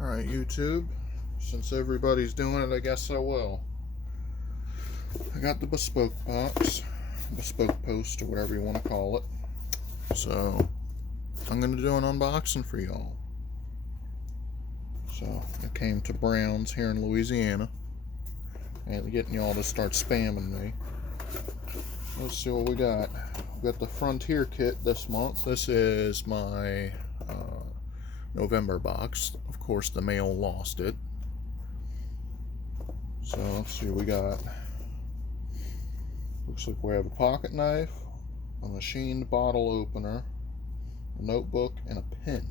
Alright, YouTube, since everybody's doing it, I guess I will. I got the bespoke box, bespoke post, or whatever you want to call it. So, I'm going to do an unboxing for y'all. So, I came to Brown's here in Louisiana, and getting y'all to start spamming me. Let's see what we got. We got the Frontier kit this month. This is my November box. Of course, the mail lost it. So let's see what we got. Looks like we have a pocket knife, a machined bottle opener, a notebook, and a pen.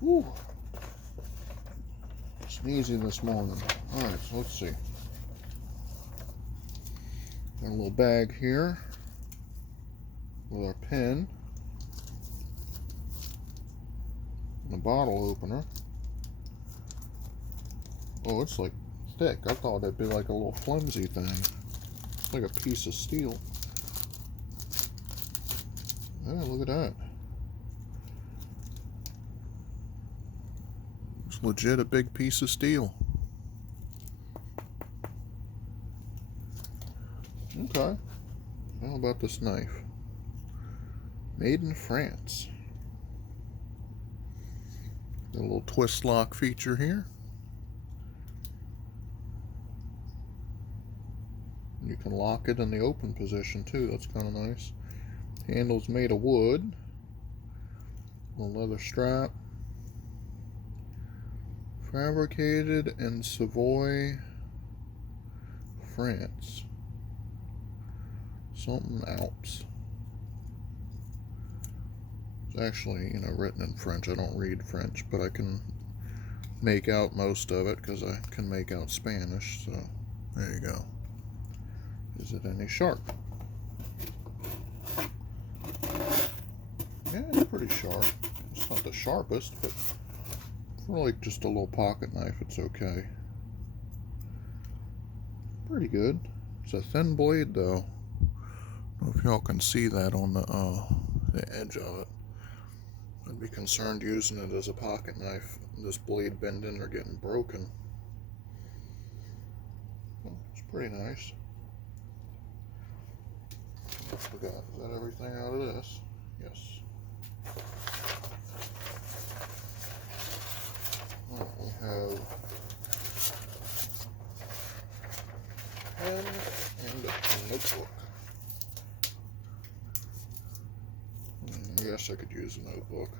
Whew. Sneezy this morning. Alright, so let's see. Got a little bag here with our pen. And a bottle opener. Oh, it's like thick. I thought it'd be like a little flimsy thing. It's like a piece of steel. Yeah, look at that. It's legit a big piece of steel. Okay. How about this knife? Made in France. Got a little twist lock feature here. You can lock it in the open position too. That's kind of nice. Handle's made of wood. A leather strap. Fabricated in Savoy, France. Something Alps. It's actually, written in French. I don't read French, but I can make out most of it because I can make out Spanish. So there you go. Is it any sharp? Yeah, it's pretty sharp. It's not the sharpest, but for like just a little pocket knife, it's okay. Pretty good. It's a thin blade though. I don't know if y'all can see that on the edge of it. I'd be concerned using it as a pocket knife. This blade bending or getting broken. Well, it's pretty nice. What we got? Is that everything out of this? Yes. Well, we have a pen and a notebook. I guess I could use a notebook.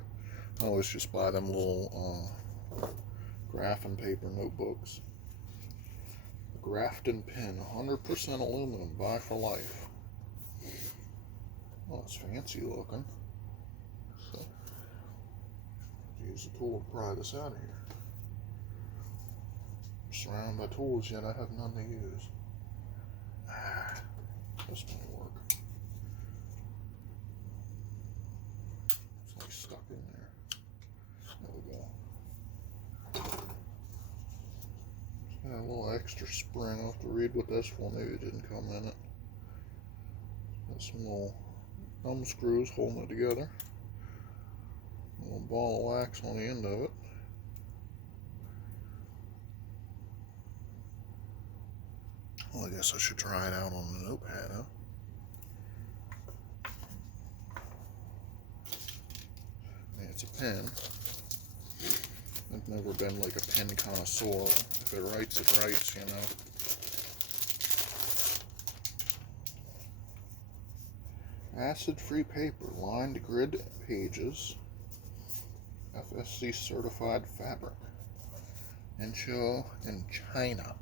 I always just buy them little graphing paper notebooks. Grafton pen, 100% aluminum, buy for life. Oh, it's fancy looking. So, use the tool to pry this out of here. I'm surrounded by tools, yet I have none to use. This won't work. It's like stuck in there. There we go. Got a little extra spring. I'll have to read what that's for. Maybe it didn't come in it. Got some little thumb screws holding it together. A little ball of wax on the end of it. Well, I guess I should try it out on the notepad, huh? Yeah, it's a pen. I've never been like a pen connoisseur. If it writes, it writes, Acid-free paper, lined grid pages, FSC certified fabric, Incho in China.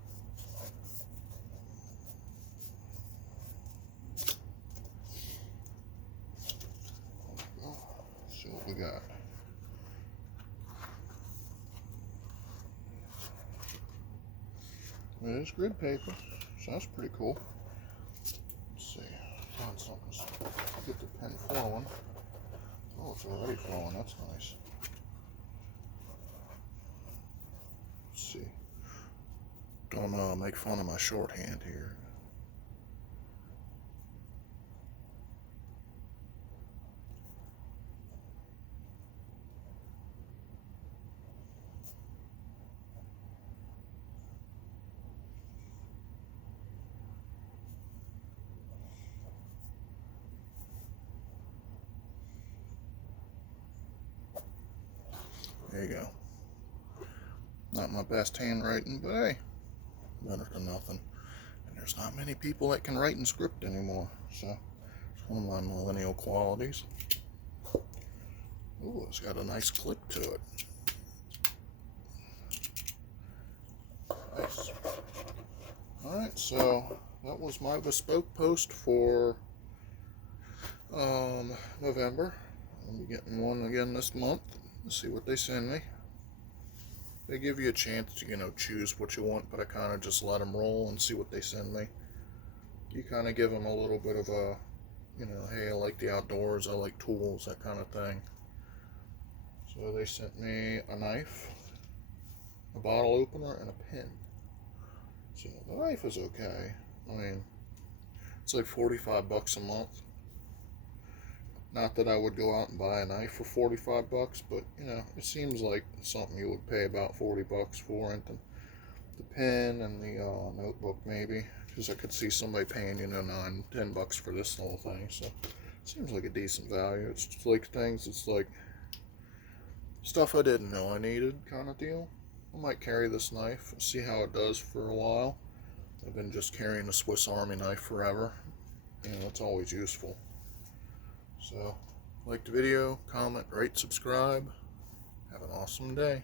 Let's see what we got. It is grid paper, so that's pretty cool. Let's see, found something. Get the pen flowing. Oh, it's already flowing. That's nice. Let's see. Don't make fun of my shorthand here. There you go. Not my best handwriting, but hey, better than nothing. And there's not many people that can write in script anymore, so it's one of my millennial qualities. Ooh, it's got a nice click to it. Nice. Alright, so that was my bespoke post for November. I'll be getting one again this month. Let's see what they send me. They give you a chance to, choose what you want, but I kind of just let them roll and see what they send me. You kind of give them a little bit of a, hey, I like the outdoors, I like tools, that kind of thing. So they sent me a knife, a bottle opener, and a pen. So the knife is okay. I mean, it's like $45 a month. Not that I would go out and buy a knife for $45, but it seems like something you would pay about $40 for. And the pen and the notebook maybe, because I could see somebody paying $9, $10 for this little thing. So it seems like a decent value. It's just like things. It's like stuff I didn't know I needed kind of deal. I might carry this knife, see how it does for a while. I've been just carrying a Swiss Army knife forever. It's always useful. So, like the video, comment, rate, subscribe. Have an awesome day.